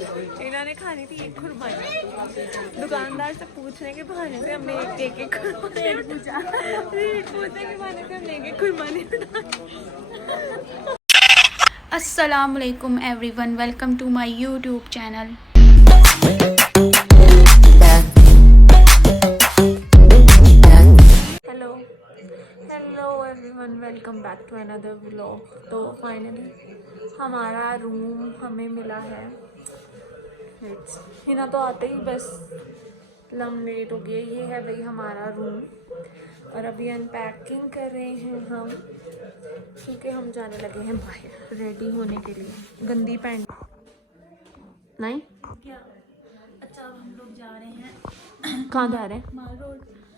इन्होंने खानी थी एक खुरमानी। दुकानदार से पूछने के बहाने से हमने एक रेट पूछने के बहाने से हमने एक खुरमानी। अस्सलाम वालेकुम everyone, welcome to my YouTube channel. Hello everyone, welcome back to another vlog. तो फाइनली हमारा रूम हमें मिला है। हिना तो आते ही बस लेट हो गया। ये है भाई हमारा रूम और अभी अनपैकिंग कर रहे हैं हम, क्योंकि हम जाने लगे हैं बाहर रेडी होने के लिए। गंदी पैंट नहीं क्या अच्छा, अब हम लोग जा रहे हैं, कहाँ जा रहे हैं?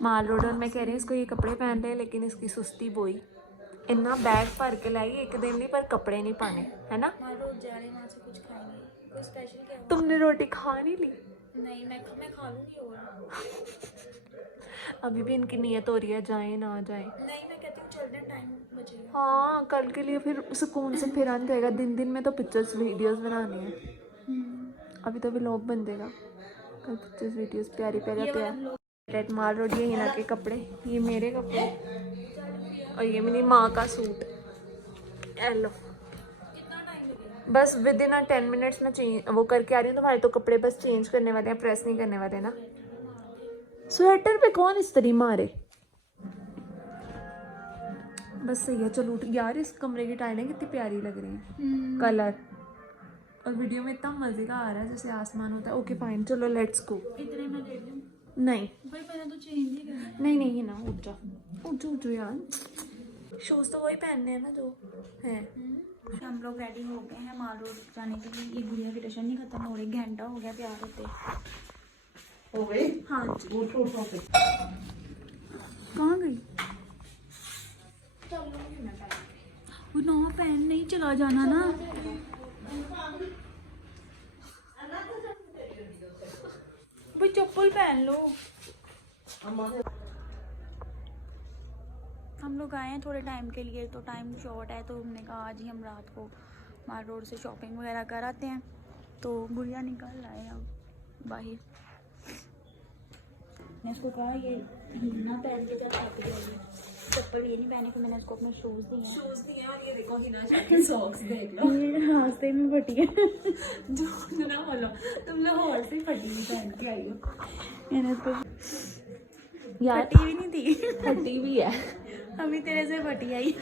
माल रोड। और मैं कह रही हूँ इसको ये कपड़े पहन रहे, लेकिन इसकी सुस्ती बोई। इतना बैग भर के लाई एक दिन नहीं, पर कपड़े नहीं पाने, है ना? माल रोड जा रहे हैं, वहाँ से कुछ खाएंगे। कोई स्पेशल क्या हुआ? तुमने रोटी खा नहीं ली? नहीं, मैं खा लूँगी। और अभी भी इनकी नियत हो रही है जाए ना जाए। नहीं, मैं कहती हूँ चलने टाइम बचेगा। हाँ, कल के लिए फिर सुकून से फिर आना जाएगा। दिन दिन में तो पिक्चर्स वीडियोस बनानी है। अभी तो व्लॉग बन जाएगा, कल पिक्चर्स वीडियोस प्यारी प्यारी। रेड माल रोड, ये हिना के कपड़े, ये मेरे कपड़े और ये मेरी माँ का सूट। हेलो, बस विद इन 10 मिनट्स में चेंज वो करके आ रही हूँ। तुम्हारे तो कपड़े बस चेंज करने वाले हैं, प्रेस नहीं करने वाले ना। स्वेटर पे कौन इस्त्री मारे? बस सही है, चलो उठ। यार इस कमरे की टाइलें कितनी प्यारी लग रही हैं, कलर। और वीडियो में इतना मजे का आ रहा है जैसे आसमान होता है। ओके फाइन, चलो लेट्स गो। इतने में ले लूँ? नहीं भाई मैंने तो चेंज ही करना है। नहीं ना, उठ जाओ यार। शूज तो वही पहनने हैं ना जो है। हम लोग रेडी हो गए हैं माल रोड जाने के लिए। ये गुड़िया की टशन नहीं खत्म हो रही, घंटा हो गया तैयार होते। हो गई? हाँ जी। उठो कहाँ गई? वो ना पहन नहीं, चला जाना ना। भाई चप्पल पहन लो। हम लोग आए हैं थोड़े टाइम के लिए, तो टाइम शॉर्ट है, तो हमने कहा आज ही हम रात को माल रोड से शॉपिंग वगैरह कर आते हैं। तो गुड़िया निकल आए अब बाहर। मैंने उसको कहा ये ना पहन के जा, चप्पल ये नहीं पहने, तो मैंने उसको अपने शूज़ दिए हैं। और ये देखो हिना के सॉक्स देख लो। ये रास्ते में फटी है। जो ना बोलो, तुम लाहौर से फटी हुई पहन के आई हो। मैंने उसको यार फटी भी नहीं थी, फटी भी है। अभी तेरे से फटी आई।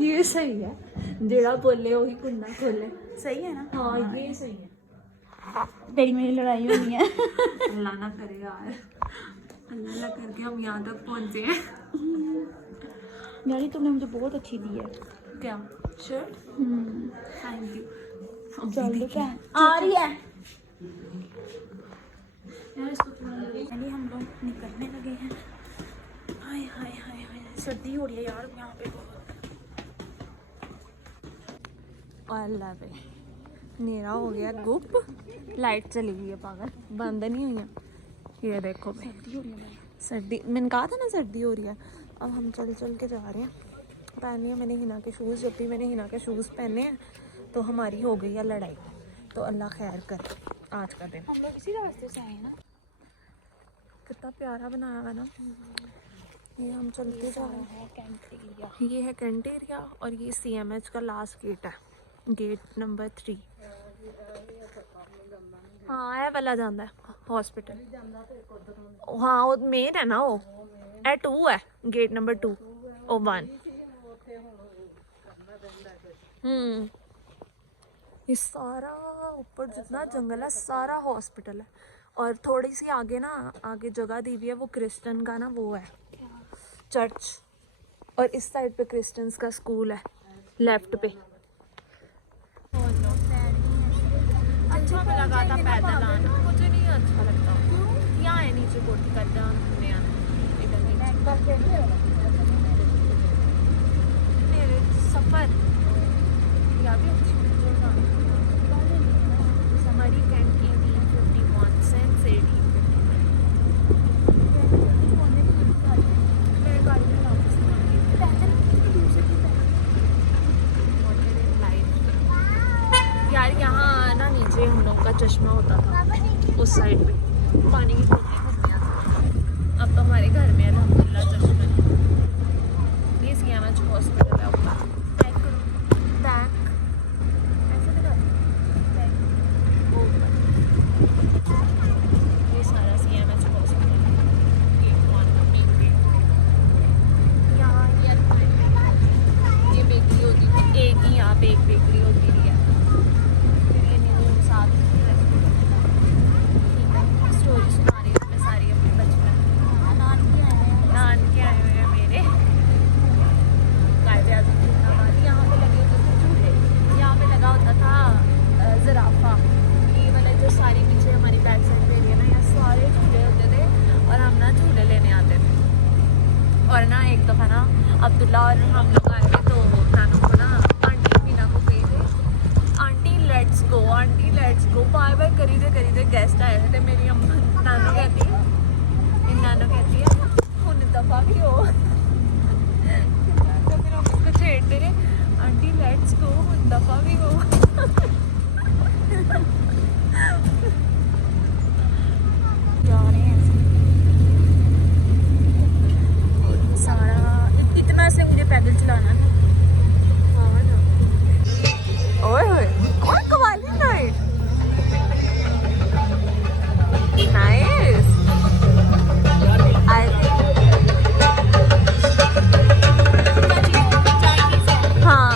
ये सही है, जेड़ा बोले वही कुन्ना खोले। सही है ना? हाँ ये सही है। तेरी मेरी लड़ाई होनी है। अल्लाह ना करे यार, अल्लाह ना करके हम यहाँ तक पहुँचे हैं। यार तुमने मुझे बहुत अच्छी दी है। क्या शर्ट? Thank you. चल तो आ रही है यार इसको थोड़ा पहले हम लोग निकलने लगे हैं। हाय हाय हाय हाय, सर्दी हो रही है यार यहाँ पे बहुत। अल्लाह पे नेरा हो गया गुप। लाइट चली गई है, पागल, बंद नहीं हुई है। ये देखो भाई, सर्दी हो रही है। सर्दी, मैंने कहा था ना सर्दी हो रही है। अब हम चल के जा रहे हैं। पहन लिया मैंने हिना के शूज़। जब भी मैंने हिना के शूज़ पहने हैं तो हमारी हो गई है लड़ाई। तो अल्लाह खैर कर आज का दिन। हम लोग इसी रास्ते से आए हैं ना। कितना प्यारा बनाया हुआ ना। ये हम चलते जा रहे हैं। कैंटीरिया, ये है कैंटीरिया और ये CMH का लास्ट गेट है, गेट नंबर 3। हाँ है वाला जाता है हॉस्पिटल। हाँ वो मेन है ना, वो 2 है, गेट नंबर 2 ओ 1। ये सारा ऊपर जितना जंगल है सारा हॉस्पिटल है। और थोड़ी सी आगे ना, आगे जगह दी हुई है, वो क्रिश्चियन का ना वो है चर्च। और इस साइड पे क्रिश्चियंस का स्कूल है लेफ्ट पे। अच्छा भी लगा था पैदल आना, मुझे नहीं अच्छा लगता। यहाँ है नीचे कोठी कर घूमने आना। मेरे सफ़र या भी अच्छी हमारी कैंटीन 51 सेंट्स 18। यार यहाँ ना नीचे नीचे हम लोग का चश्मा होता था उस साइड पे, पानी की टोटी घूम गया था। अब तो हमारे घर में अल्हम्दुलिल्लाह चश्मा है। ये CMH हॉस्पिटल है ऊपर। बैंक ऐसे दिखा बैंक वो ऊपर। ये सारा CMH हॉस्पिटल है। ये यहाँ ये बेकरी होती थी, एक ही यहाँ पे एक बेकरी होती है। फिर ये न्यू साथ स्टोरी सुना रही हूँ मैं सारी अपने बचपन। नान के आए हुए हैं मेरे कायदे आज़म जिंदाबाद। यहाँ पे लगे होते थे झूले, यहाँ पे लगा होता था ज़राफ़ा। ये वाले जो सारी पीछे हमारी बैक साइड पे एरिया ना, यहाँ सारे झूले होते थे और हम ना झूले लेने आते थे। और ना एक दफ़ा ना अब्दुल्ला और हम लोग आए थे तो नानू को ना आंटी मीना को कही थे aunty let's go bye bye करी थे गेस्ट आए थे। मेरी अम्मा नानू कहती है हुन दफ़ा भी हो। तो फिर हम उसको छेड़ते रहे आंटी लेट्स गो हुन दफ़ा भी हो। जा रहे हैं सारा इतना से मुझे पैदल चलाना था। हाँ ना ओए कवाली नाइट नाइस। हाँ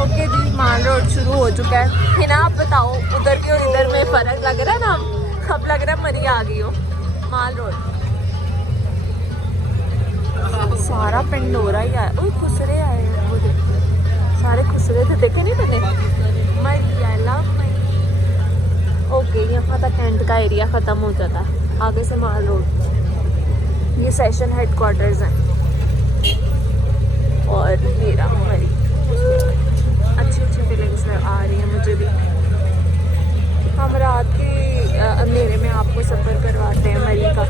ओके जी, माल रोड शुरू हो चुका है। फिर आप बताओ उधर के और इधर में फर्क लग रहा है ना? अब लग रहा है मरी आ गई हो। माल रोड सारा पिंडोरा ही आया। ओए खुसरे आए हैं, वो देख सारे खुसरे थे, देखे नहीं मैंने? ओके यहाँ तक कैंट का एरिया ख़त्म हो जाता है, आगे से माल रोड। ये सेशन हेडक्वार्टर्स हैं और मेरा मरी। अच्छी फीलिंग्स आ रही हैं मुझे भी। हम रात के अंधेरे में आपको सफ़र करवाते हैं मरी का।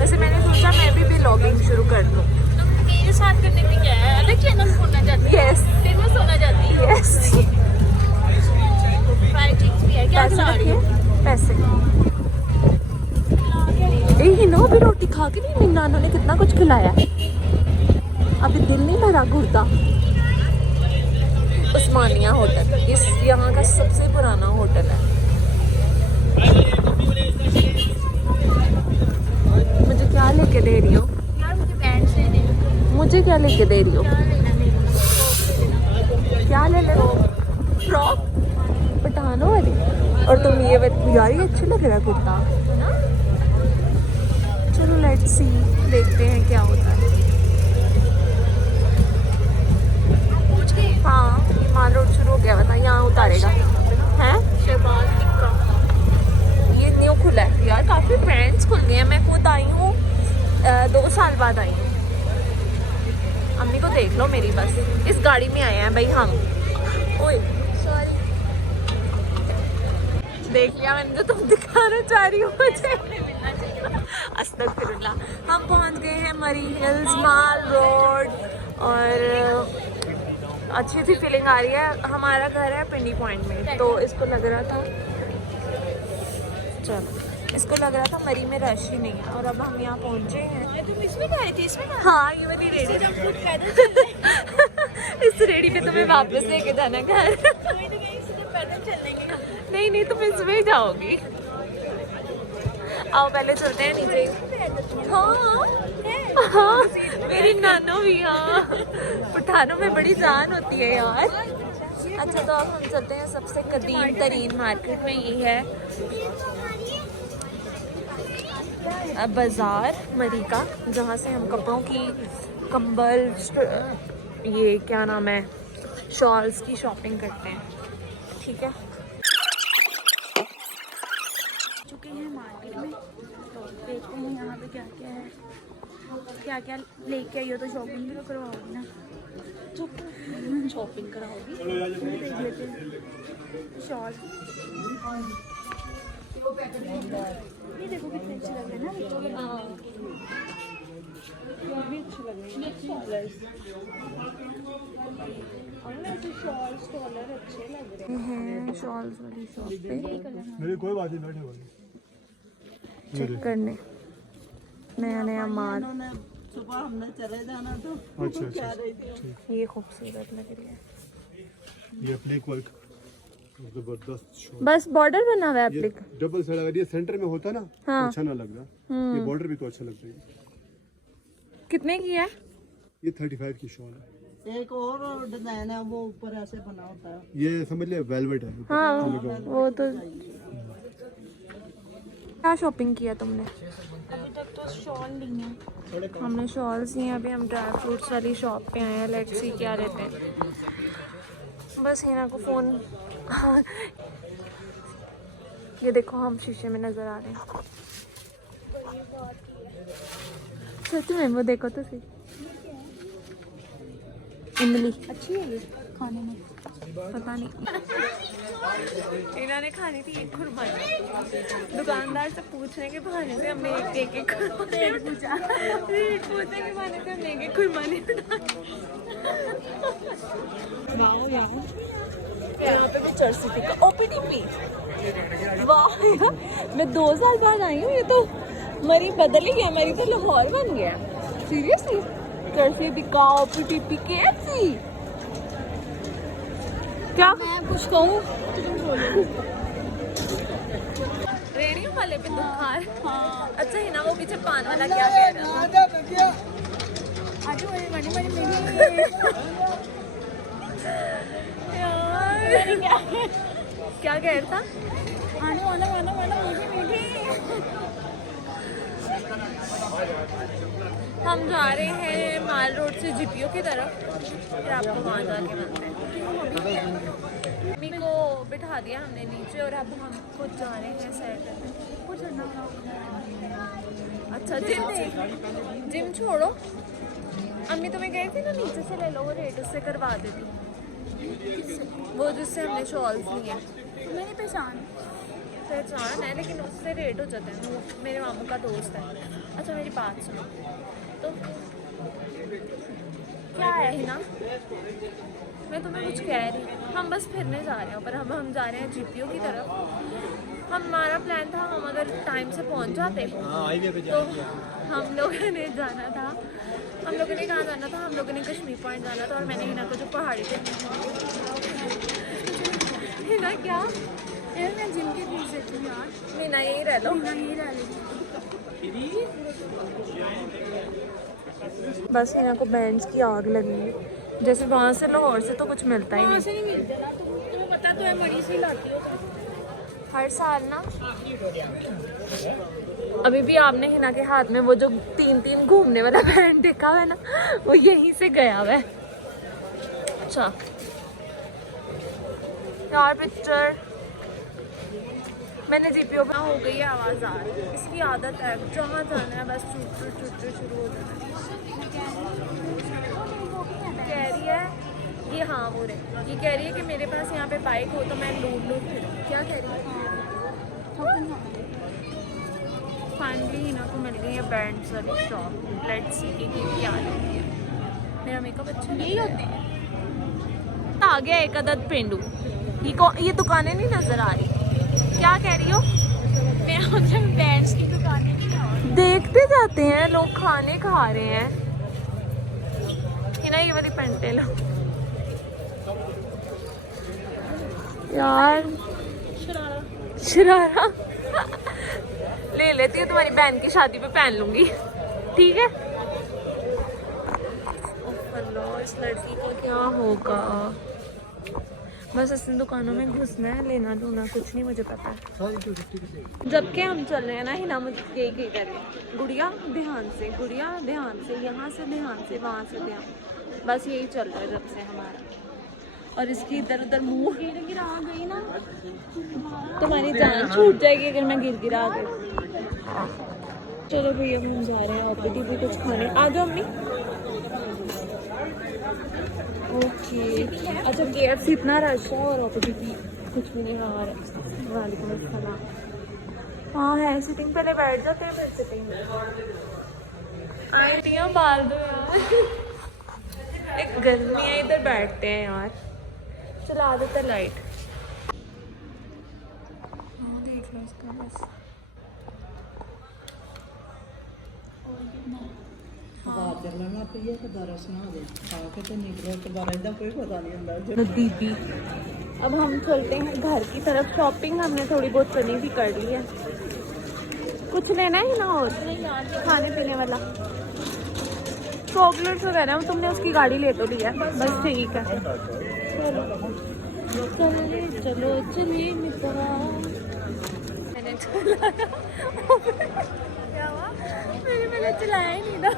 वैसे मैंने सोचा मैं भी व्लॉगिंग शुरू कर दूँ। तुम मेरे साथ करने में क्या है? अलग चैनल खोलना चाहती है? यस फिर मैं सोना चाहती हूँ। यस भी है क्या? खिला रही हो? पैसे हिनो अभी रोटी खा के नहीं, मेरी नानू ने कितना कुछ खिलाया। अभी दिल नहीं भरा घुरता। उस्मानिया होटल इस यहाँ का सबसे पुराना होटल है। मुझे क्या लेके दे रही हो? यार मुझे पैंट्स ले दे। मुझे क्या लेके दे रही हो? क्या लेना मेरे को? क्या ले ले? फ्रॉक पठानो वाली। और तुम ये यार ये अच्छा लग रहा है कुर्ता। चलो लेट्स सी, देखते हैं क्या होता है। हाँ ये माल रोड शुरू हो गया, बता यहाँ उतारेगा हैं? ये न्यू खुला है यार, काफ़ी ब्रांड्स खुल गए हैं। मैं खुद आई हूँ 2 साल बाद आई हूँ। अम्मी को देख लो मेरी, बस इस गाड़ी में आए हैं भाई हम। ओए सॉरी, देख लिया मैंने जो तुम दिखाना चाह रही हो मुझे। अस्तगफिरुल्लाह। हम पहुंच गए हैं मरी हिल्स माल रोड और अच्छी सी फीलिंग आ रही है। हमारा घर है पिंडी पॉइंट में, तो इसको लग रहा था मरी में रश ही नहीं है। और अब हम यहाँ पहुंचे हैं। तुम इसमें गए थे? इसमें हाँ ये वाली रेडी। इस रेडी पे तुम्हें वापस लेके जाना घर। पैदल चलेंगे। नहीं तुम इसमें ही जाओगी। आओ पहले चलते हैं नीचे। हाँ मेरी नानो भी। हाँ पठानों में बड़ी जान होती है यार। अच्छा तो अब हम चलते हैं सबसे कदीम तरीन मार्केट में। ये है बाज़ार मरी का, जहाँ से हम कपड़ों की, कंबल, ये क्या नाम है, शॉल्स की शॉपिंग करते हैं। ठीक है चुके हैं मार्केट में, तो देखते हैं यहाँ पे क्या क्या है, क्या क्या लेके आई हो तो शॉपिंग भी तो करवाओगी ना। शॉपिंग कराओगी? देख लेते हैं शॉल। ये देखो कितने अच्छे लग रहे हैं ना बच्चों के। ये भी अच्छे लग रहे हैं। हैं शॉल्स वाली शॉप पे मेरी कोई बात नहीं, बैठे वाली चेक करने नया नया माल। सुबह हमने चले जाना तो अच्छा अच्छा ये खूबसूरत लग रही है। ये एप्लिक वर्क जबरदस्त शॉट। बस बॉर्डर बना हुआ है ये एप्लिक। डबल साइड अगर ये सेंटर में होता ना हाँ। तो अच्छा ना लगता। ये बॉर्डर भी तो अच्छा लगता है। कितने की है? ये 35 की शॉल है। एक और डिजाइन है वो ऊपर ऐसे बना होता है। ये समझ लिया वेलवेट है। हाँ वो तो। क्या शॉपिंग किया तुमने? अभी तक तो शॉल ली है। हमने शॉल्स ही हैं। अभी हम ड्राई फ्रूट्स वाली शॉप पे आए हैं। लेट्स सी क्या लेते हैं। बस हिना को फ़ोन ये देखो हम शीशे में नज़र आ रहे हैं। सच में वो देखो तो सही। इमली अच्छी है ये खाने में। पता नहीं। इन्होंने खानी थी एक खुरमानी। दुकानदार से पूछने के बहाने से हमने एक रेट पूछा। रेट पूछने के बहाने से हमने एक खुरमानी यहाँ पे भी चर्च सिटी का ओपीडीपी। वाह यार, मैं 2 साल बाद आई हूँ। ये तो मरी बदल ही गया। मरी तो लाहौर बन गया। सीरियसली चर्च सिटी का ओपीडीपी KFC। क्या मैं कुछ कहूँ? रेडियो वाले पे दुकान। हाँ अच्छा है ना वो पीछे पान वाला क्या कह रहा था? आगे बड़ी बड़ी बड़ी मेरी यार क्या कह रहा था? आने वाला वाला वाला मीठी मीठी। हम जा रहे हैं माल रोड से जीपीओ की तरफ। फिर आपको वहाँ जाके मिलते हैं। मम्मी को बिठा दिया हमने नीचे और अब हम खुद जा रहे हैं सैर करने। कुछ ना अच्छा जिम छोड़ो। अम्मी तुम्हें गई थी ना नीचे से ले लो। वो रेट उससे करवा देती। वो जिससे हमने शॉल्स लिए। मेरी पहचान है लेकिन उससे रेट हो जाते हैं। मेरे मामू का दोस्त है। अच्छा मेरी बात सुनो तो क्या है ना मैं तुम्हें कुछ कह रही। हम बस फिरने जा रहे हैं पर हम जा रहे हैं जीपीओ की तरफ। हमारा प्लान था हम अगर टाइम से पहुंच जाते तो हम लोगों ने जाना था। हम लोगों ने कहाँ जाना था? हम लोगों ने कश्मीर पॉइंट जाना था। और मैंने हिना को जो पहाड़ी पे हिना क्या यार मैं जिम के फीस देती हूँ यार। हिना यही रह लो। ना ये रह लेगी। बस हिना को बैंड्स की आग लगी है। जैसे वहाँ से लाहौर से तो कुछ मिलता ही नहीं। नहीं मिलते ना तुम्हें पता तो है मरीज ही लाती हो हर साल ना अभी भी आपने हिना के हाथ में वो जो 3 घूमने वाला बैंड देखा हुआ है ना वो यहीं से गया हुआ है। अच्छा यार पिक्चर मैंने जीपीओ पे हो गई है आवाज़ आ रही है। इसकी आदत है जहाँ जाना है बस चुट शुरू हो जाना है। कह रही है ये हाँ वो रे ये कह रही है कि मेरे पास यहाँ पे बाइक हो तो मैं लूट फिरूँ। क्या कह रही है? फाइनली हिना को मिल गई है बैंड्स वाली शॉप। लेट्स सी कि क्या है। मेरा मेकअप अच्छा यही होते हैं। आ गया एक अदद पेंडू। ये दुकानें नहीं नजर आ रही। क्या कह रही हो? बैंड्स की दुकानें भी हैं। देखते जाते हैं लोग खाने खा रहे हैं। हिना ये वाली पेंट ले लो यार। शरारा ले लेती हूँ तुम्हारी बहन की शादी पे पहन लूंगी। ठीक है। अल्लाह इस लड़की का क्या होगा। बस ऐसी दुकानों में घुसना है लेना लूना कुछ नहीं मुझे पता है। जबकि हम चल रहे हैं ना हिना मुझे यही कर रही है गुड़िया ध्यान से यहाँ से ध्यान से वहाँ से ध्यान। बस यही चल रहा है जब से हमारा। और इसकी इधर उधर मुंह गिरा गई ना तुम्हारी जान छूट जाएगी अगर मैं गिरा गई। चलो भैया हम जा रहे हैं ऑपरेटिव भी कुछ खाने। आ जाओ अम्मी। ओके अच्छा KFC इतना रश है और ऑपरेटिव कुछ भी नहीं आ रहा। वालेकुम अस्सलाम। हाँ है सिटिंग पहले बैठ जाते हैं फिर सिटिंग आंटियाँ बाल दो यार। एक गर्मी है इधर बैठते हैं यार। चला देता लाइट। हाँ देख लो इसका बस। बाहर चलना पिए तो दरस ना दे खाके तो निकलो तो बाहर इधर कोई पता नहीं अंदर दीदी अब हम चलते हैं घर की तरफ। शॉपिंग हमने थोड़ी बहुत करनी भी कर ली है। कुछ लेना है ना और खाने पीने वाला चॉकलेट्स वगैरह तुमने उसकी गाड़ी ले तो लिया बस ठीक है। चलो चले चलो चलिए मित्रा। मैंने चलाया क्या हुआ? मैंने चलाया ही नहीं था।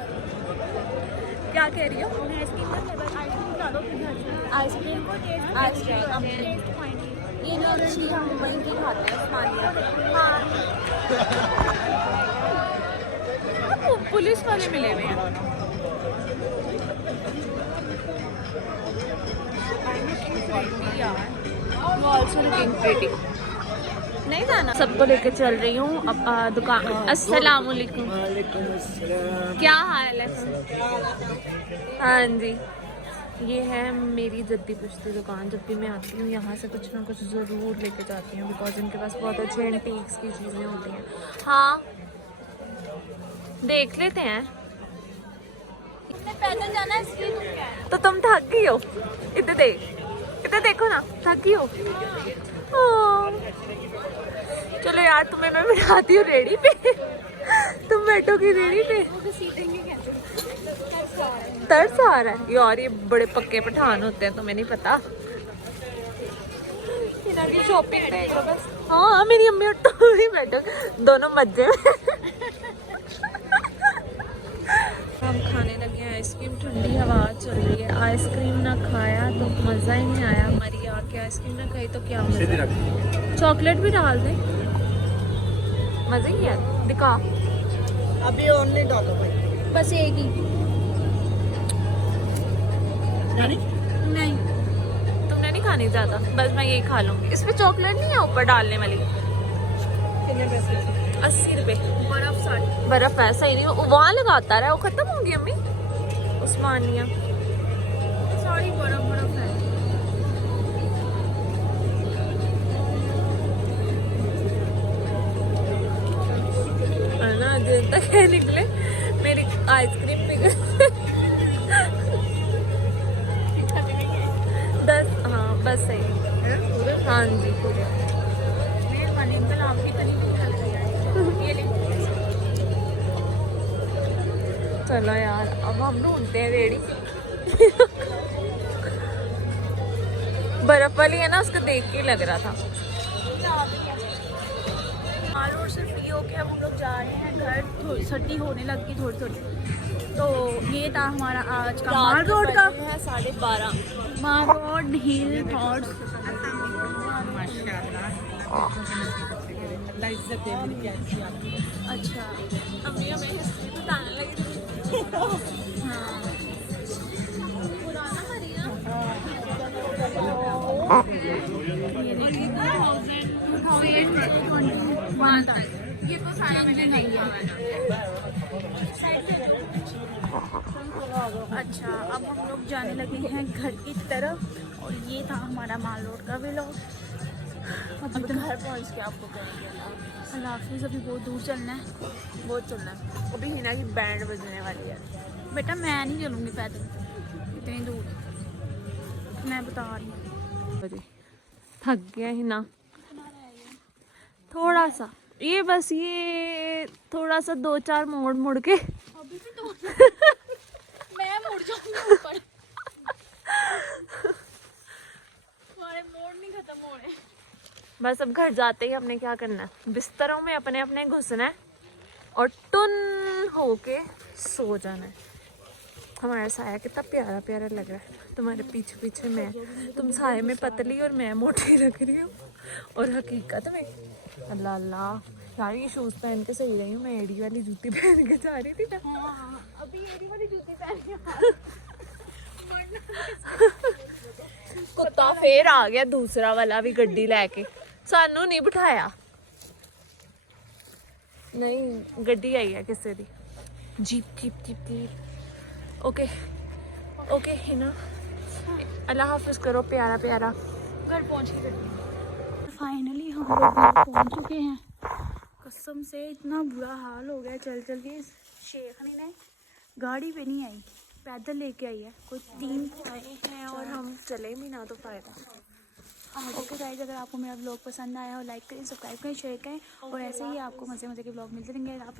क्या कह रही हो? आइसक्रीम ये ना अच्छी हम वहीं की खाते हैं उस्मानिया। हाँ पुलिस वाले मिले हुए हैं। नहीं जाना। सबको लेके चल रही हूँ अब दुकान। अस्सलाम वालेकुम। क्या हाल है? हाँ जी ये है मेरी जद्दी पुश्ती दुकान। जब भी मैं आती हूँ यहाँ से कुछ ना कुछ ज़रूर लेके जाती हूँ बिकॉज इनके पास बहुत अच्छे एंटीक्स की चीज़ें होती हैं। हाँ देख लेते हैं। पैदल जाना है तो तुम थक गई हो? इधर देखो ना थक गई हो। चलो यार तुम्हें मैं बिठाती हूँ रेडी पे। तुम बैठोगी रेडी पे। तरस आ रहा है यार। ये बड़े पक्के पठान होते हैं तुम्हें नहीं पता। इनकी शॉपिंग देख लो बस। हाँ मेरी अम्मी और तुम ही बैठो दोनों मजे में। हम खाने लगे हैं आइसक्रीम। ठंडी हवा चल रही है। आइसक्रीम ना खाया तो मज़ा ही नहीं आया। मरी आके आइसक्रीम ना खाई तो क्या मज़ा। चॉकलेट भी डाल दे मज़े ही है। दिखा अभी और नहीं डालो भाई बस एक ही नहीं तुमने नहीं खानी ज़्यादा बस मैं यही खा लूँगी। इस पे चॉकलेट नहीं है ऊपर डालने वाली। कितने पैसे 80 रुपये। बर्फ 60 बर्फ है सही नहीं वहाँ लगाता रहा। वो खत्म होगी अम्मी उस्मानिया। सॉरी बर्फ है। है ना दिन तक है निकले मेरी आइसक्रीम पिघल 10। हाँ बस सही। हाँ जी पूरे। मेहरबानी अंकल आपकी तो नहीं निकल रही है। चलो यार अब हम ढूंढते हैं रेडी। बर्फ वाली है ना उसको देख के लग रहा था। माल रोड से फ्री होके अब हम लोग जा रहे हैं घर। सर्दी होने लगी थोड़ी थोड़ी। तो ये था हमारा आज का माल रोड का है 12:30। माल रोड हिल थॉट्स। अच्छा अम्मी हमें हिस्ट्री बताने लगी। हाँ पुराना खरीदा ये तो सारा मैंने नहीं लिया। अच्छा अब हम लोग जाने लगे हैं घर की तरफ। और ये था हमारा माल रोड का व्लॉग। अब घर पहुंच के आपको करेंगे अल्लाह हाफिज़। अभी बहुत दूर चलना है। बहुत चलना है। अभी हिना की बैंड बजने वाली है। बेटा मैं नहीं चलूँगी पैदल इतनी दूर। मैं बता रही हूँ थक गया हिना थोड़ा सा। ये बस ये थोड़ा सा 2-4 मोड़ मुड़ के अभी भी तो मैं मुड़ जाऊंगी ऊपर। हमारे मोड़ नहीं खत्म हो रहे। बस अब घर जाते ही हमने क्या करना है बिस्तरों में अपने अपने घुसना है और टुन होके सो जाना है। हमारा साया कितना प्यारा प्यारा लग रहा है। तुम्हारे पीछे पीछे मैं। तुम साये में पतली और मैं मोटी लग रही हूँ। और हकीकत में अल्लाह अल्लाह यार ये शूज़ पहन के सही रही हूँ। मैं एड़ी वाली जूती पहन के जा रही थी ना। अभी एड़ी वाली जूती पहन के कुत्ता फिर आ गया दूसरा वाला भी गड्डी लेके। सानू नहीं बिठाया। नहीं गड्डी आई है किसी दी। Jeep jeep jeep jeep. Okay okay Hina अल्लाह हाफिज़ करो प्यारा प्यारा। घर पहुँच के करती हूँ। फाइनली हम लोग घर पहुँच चुके हैं। कसम से इतना बुरा हाल हो गया चल चल के। शेख ने गाड़ी पे नहीं आई, पैदल लेके आई है। कोई 3 आए हैं और हम चले भी ना तो फायदा। ओके गाइस, अगर आपको मेरा ब्लॉग पसंद आया हो लाइक करें, सब्सक्राइब करें, शेयर करें और ऐसे ही आपको मज़े मज़े के ब्लॉग मिलते रहेंगे। आप